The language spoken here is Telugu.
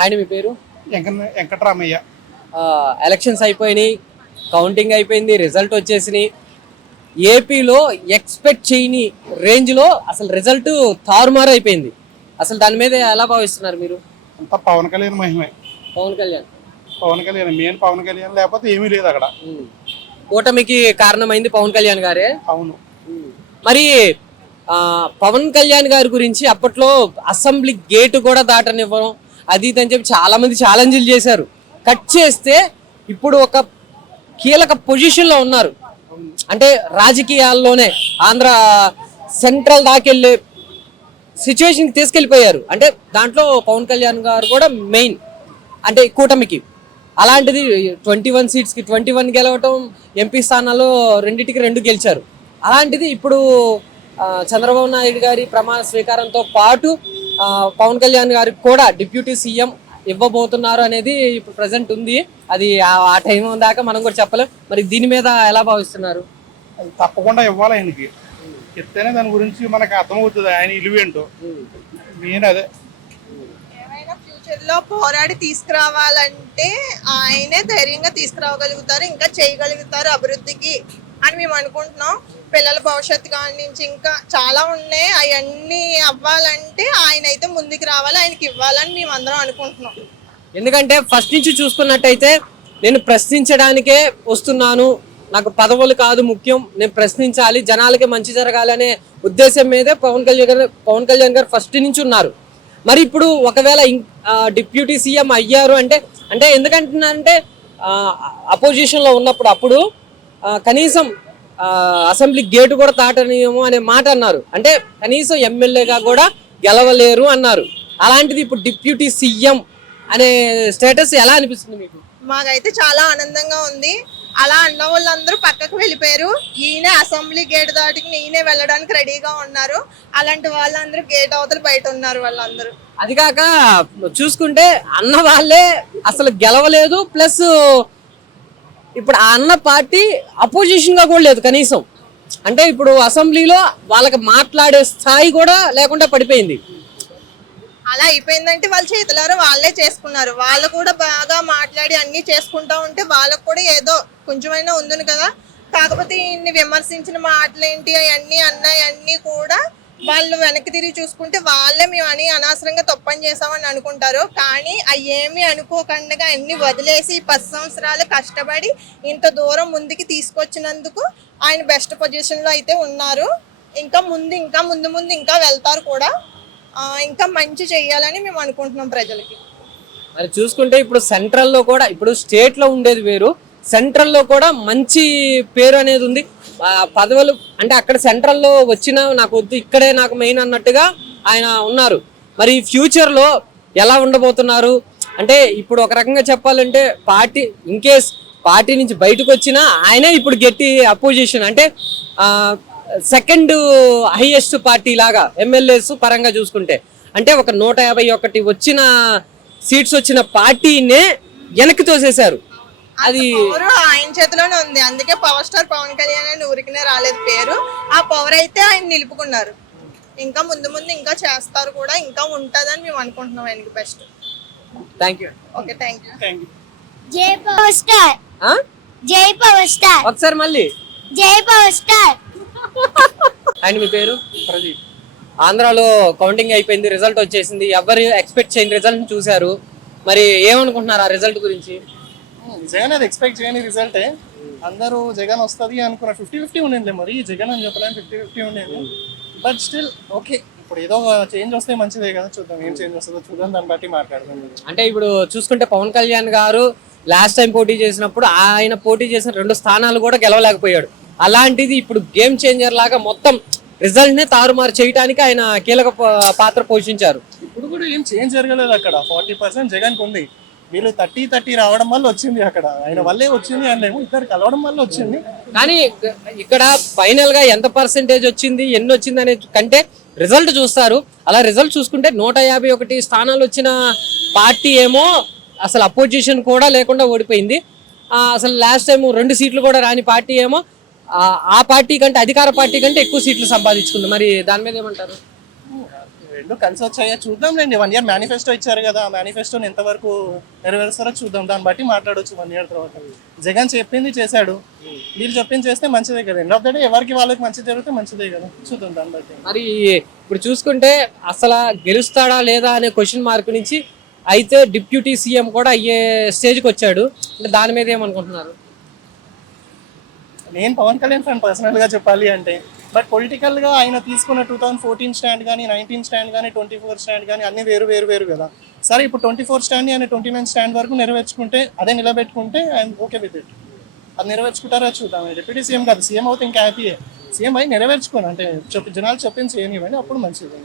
ఆయన మీ పేరు? వెంకటరామయ్య. ఎలక్షన్స్ అయిపోయినాయి కౌంటింగ్ అయిపోయింది రిజల్ట్ వచ్చేసినాయి. ఏపీలో ఎక్స్పెక్ట్ చేయని రేంజ్లో అసలు రిజల్ట్ తారుమారు అయిపోయింది. అసలు దాని మీద ఎలా భావిస్తున్నారు మీరు? అంతా పవన్ కళ్యాణ్ మహిమే. పవన్ కళ్యాణ్. పవన్ కళ్యాణ్ మెయిన్ పవన్ కళ్యాణ్ లేకపోతే ఏమీ లేదు అక్కడ. కూటమికి కారణమైంది పవన్ కళ్యాణ్ గారే? అవును. మరి పవన్ కళ్యాణ్ గారి గురించి అప్పట్లో అసెంబ్లీ గేటు కూడా దాటనివ్వడం అది ఇది అని చెప్పి చాలా మంది ఛాలెంజ్లు చేశారు. కట్ చేస్తే ఇప్పుడు ఒక కీలక పొజిషన్లో ఉన్నారు. అంటే రాజకీయాల్లోనే ఆంధ్ర సెంట్రల్ దాకెళ్ళే సిచ్యువేషన్ తీసుకెళ్ళిపోయారు. అంటే దాంట్లో పవన్ కళ్యాణ్ గారు కూడా మెయిన్. అంటే కూటమికి. అలాంటిది ట్వంటీ వన్ సీట్స్కి ట్వంటీ వన్ గెలవటం ఎంపీ స్థానాల్లో రెండింటికి రెండు గెలిచారు. అలాంటిది ఇప్పుడు చంద్రబాబు నాయుడు గారి ప్రమాణ స్వీకారంతో పాటు పవన్ కళ్యాణ్ గారికి కూడా డిప్యూటీ సీఎం ఇవ్వబోతున్నారు అనేది ఇప్పుడు ప్రజెంట్ ఉంది. అది ఆ- టైం దాకా మనం కూడా చెప్పలేం. మరి దీని మీద ఎలా భావిస్తున్నారు? అది తప్పకుండా ఇవ్వాలి ఆయనకి. చెప్తేనే దాని గురించి మనకు అర్థమవుతుంది. ఆయన ఇలువేంటో మెయిన్ అదే. ఏమైనా ఫ్యూచర్లో పోరాడి తీసుకురావాలంటే ఆయనే ధైర్యంగా తీసుకురాగలుగుతారు ఇంకా చేయగలుగుతారు అభివృద్ధికి. అని మేము అనుకుంటున్నాం. పిల్లల భవిష్యత్తు కాడి నుంచి ఇంకా చాలా ఉన్నాయి. అవన్నీ అవ్వాలంటే ఆయన అయితే ముందుకు రావాలి. ఆయనకి ఇవ్వాలని మేము అందరం అనుకుంటున్నాం. ఎందుకంటే ఫస్ట్ నుంచి చూసుకున్నట్టయితే నేను ప్రశ్నించడానికే వస్తున్నాను. నాకు పదవులు కాదు ముఖ్యం. నేను ప్రశ్నించాలి. జనాలకి మంచి జరగాలనే ఉద్దేశం మీదే పవన్ కళ్యాణ్ గారు పవన్ కళ్యాణ్ గారు ఫస్ట్ నుంచి ఉన్నారు. మరి ఇప్పుడు ఒకవేళ డిప్యూటీ సీఎం అయ్యారు అంటే అంటే ఎందుకంటున్నారంటే అపోజిషన్లో ఉన్నప్పుడు అప్పుడు కనీసం అసెంబ్లీ గేటు కూడా దాటనియము అనే మాట అన్నారు. అంటే కనీసం ఎమ్మెల్యేగా కూడా గెలవలేరు అన్నారు. అలాంటిది ఇప్పుడు డిప్యూటీ సీఎం అనే స్టేటస్ ఎలా అనిపిస్తుంది మీకు? మాకైతే చాలా ఆనందంగా ఉంది. అలా అన్న వాళ్ళందరూ పక్కకు వెళ్ళిపోయారు. ఈయన అసెంబ్లీ గేట్ దాటికి ఈయనే వెళ్ళడానికి రెడీగా ఉన్నారు. అలాంటి వాళ్ళందరూ గేట్ అవతల బయట ఉన్నారు వాళ్ళందరూ. అది కాక చూసుకుంటే అన్న వాళ్ళే అసలు గెలవలేదు ప్లస్ ఇప్పుడు ఆ అన్న పార్టీ అపోజిషన్గా కూడా లేదు కనీసం. అంటే ఇప్పుడు అసెంబ్లీలో వాళ్ళకి మాట్లాడే స్థాయి కూడా లేకుండా పడిపోయింది. అలా అయిపోయిందంటే వాళ్ళ చేతులారా వాళ్ళే చేసుకున్నారు. వాళ్ళు కూడా బాగా మాట్లాడి అన్ని చేసుకుంటా ఉంటే వాళ్ళకు కూడా ఏదో కొంచెమైనా ఉందని కదా. కాకపోతే ఇన్ని విమర్శించిన మాటలేంటి? అవన్నీ అన్నాయి అన్నీ కూడా వాళ్ళు వెనక్కి తిరిగి చూసుకుంటే వాళ్ళే మేము అని అనవసరంగా తప్పని చేసామని అనుకుంటారు. కానీ అవి ఏమీ అనుకోకుండా అన్ని వదిలేసి పది సంవత్సరాలు కష్టపడి ఇంత దూరం ముందుకి తీసుకొచ్చినందుకు ఆయన బెస్ట్ పొజిషన్లో అయితే ఉన్నారు. ఇంకా ముందు ఇంకా ముందు ముందు ఇంకా వెళ్తారు కూడా. ఇంకా మంచి చేయాలని మేము అనుకుంటున్నాం ప్రజలకి. మరి చూసుకుంటే ఇప్పుడు సెంట్రల్లో కూడా ఇప్పుడు స్టేట్లో ఉండేది వేరు. సెంట్రల్లో కూడా మంచి పేరు అనేది ఉంది. పదవులు అంటే అక్కడ సెంట్రల్లో వచ్చిన నాకు వద్దు ఇక్కడే నాకు మెయిన్ అన్నట్టుగా ఆయన ఉన్నారు. మరి ఫ్యూచర్లో ఎలా ఉండబోతున్నారు? అంటే ఇప్పుడు ఒక రకంగా చెప్పాలంటే పార్టీ ఇన్ కేస్ పార్టీ నుంచి బయటకు వచ్చినా ఆయనే ఇప్పుడు గట్టి అపోజిషన్ అంటే సెకండ్ హైయెస్ట్ పార్టీ లాగా ఎమ్మెల్యేస్ పరంగా చూసుకుంటే. అంటే ఒక నూట యాభై ఒకటి వచ్చిన సీట్స్ వచ్చిన పార్టీనే వెనక్కి తోసేశారు. అది పవర్ ఆయన చేతిలోనే ఉంది. అందుకే పవర్ స్టార్ పవన్ కళ్యాణ్ అని ఊరికనే రాలేదు పేరు. ఆ పవర్ అయితే ఆయన నిలుపుకున్నారు. ఇంకా ముందు ముందు ఇంకా చేస్తారు కూడా ఇంకా ఉంటుందని మేము అనుకుంటున్నాం ఆయనకి best thank you okay thank you thank you జై పవర్ స్టార్ జై పవర్ స్టార్ ఒకసారి మళ్ళీ. జై పవర్ స్టార్ అండ్ మీ పేరు? ప్రదీప్. ఆంధ్రాలో కౌంటింగ్ అయిపోయింది రిజల్ట్ వచ్చేసింది. ఎవరు ఎక్స్పెక్ట్ చేయని రిజల్ట్ చూశారు. మరి ఏమనుకుంటున్నారు ఆ రిజల్ట్ గురించి? జగన్ అది ఎక్స్పెక్ట్ చేయని రిజల్టే అందరూ జగన్ వస్తుంది అనుకున్న ఫిఫ్టీ ఫిఫ్టీ ఉండింది మరి. జగన్ అని చెప్పలేము ఫిఫ్టీ ఫిఫ్టీ ఉండేది. బట్ స్టిల్ ఓకే ఇప్పుడు ఏదో చేంజ్ వస్తే మంచిదే కదా. చూద్దాం ఏం చేంజ్ వస్తుందో. చూద్దాం దాన్ని బట్టి మాట్లాడదాం. అంటే ఇప్పుడు చూసుకుంటే పవన్ కళ్యాణ్ గారు లాస్ట్ టైం పోటీ చేసినప్పుడు ఆయన పోటీ చేసిన రెండు స్థానాలు కూడా గెలవలేకపోయాడు. అలాంటిది ఇప్పుడు గేమ్ చేంజర్ లాగా మొత్తం రిజల్ట్ నే తారుమారు చేయడానికి ఆయన కీలక పాత్ర పోషించారు. ఇప్పుడు కూడా ఏం చేంజ్ జరగలేదు అక్కడ. ఫార్టీ పర్సెంట్ జగన్కి ఉంది. వీళ్ళు థర్టీ థర్టీ రావడం వల్ల వచ్చింది అక్కడ. ఆయన వల్లే వచ్చింది అనలేము ఇద్దరు కలవడం వల్ల వచ్చింది. కానీ ఇక్కడ ఫైనల్గా ఎంత పర్సెంటేజ్ వచ్చింది ఎన్ని వచ్చింది అనే కంటే రిజల్ట్ చూస్తారు. అలా రిజల్ట్ చూసుకుంటే నూట యాభై ఒకటి స్థానాలు వచ్చిన పార్టీ ఏమో అసలు అపోజిషన్ కూడా లేకుండా ఓడిపోయింది. అసలు లాస్ట్ టైం రెండు సీట్లు కూడా రాని పార్టీ ఏమో ఆ పార్టీ కంటే అధికార పార్టీ కంటే ఎక్కువ సీట్లు సంపాదించుకుంది. మరి దాని మీద ఏమంటారు? రెండు కలిసి వచ్చాయా? చూద్దాంలేండి వన్ ఇయర్ మేనిఫెస్టో ఇచ్చారు కదా. ఆ మేనిఫెస్టోని ఎంతవరకు నెరవేరుస్తారో చూద్దాం. దాన్ని బట్టి మాట్లాడొచ్చు వన్ ఇయర్ తర్వాత. జగన్ చెప్పింది చేశాడు. వీళ్ళు చెప్పింది చేస్తే మంచిదే కదా. ఎండ్ ఆఫ్ ద డే ఎవరికి వాళ్ళకి మంచి జరిగితే మంచిదే కదా. చూద్దాం దాన్ని బట్టి. మరి ఇప్పుడు చూసుకుంటే అసలు గెలుస్తాడా లేదా అనే క్వశ్చన్ మార్క్ నుంచి అయితే డిప్యూటీ సీఎం కూడా అయ్యే స్టేజ్కి వచ్చాడు. అంటే దాని మీద ఏమనుకుంటున్నారు? నేను పవన్ కళ్యాణ్ ఫ్యాన్ పర్సనల్గా చెప్పాలి అంటే బట్ పొలిటికల్గా ఆయన తీసుకున్న టూ థౌసండ్ ఫోర్టీన్ స్టాండ్ కానీ నైన్టీన్ స్టాండ్ కానీ ట్వంటీ ఫోర్ స్టాండ్ కానీ అన్ని వేరు వేరు వేరు కదా. సరే ఇప్పుడు ట్వంటీ ఫోర్ స్టాండ్ ఆయన ట్వంటీ నైన్ స్టాండ్ వరకు నెరవేర్చుకుంటే అదే నిలబెట్టుకుంటే ఐఎమ్ ఓకే విత్ ఇట్ అది నెరవేర్చుకుంటారా చూద్దాం. డిప్యూటీ సీఎం కాదు సీఎం అవుతే ఇంకా హ్యాపీయే సీఎం అయి నెరవేర్చుకోను. అంటే చెప్పి జనాలు చెప్పింది చేయనివ్వండి అప్పుడు మంచిది.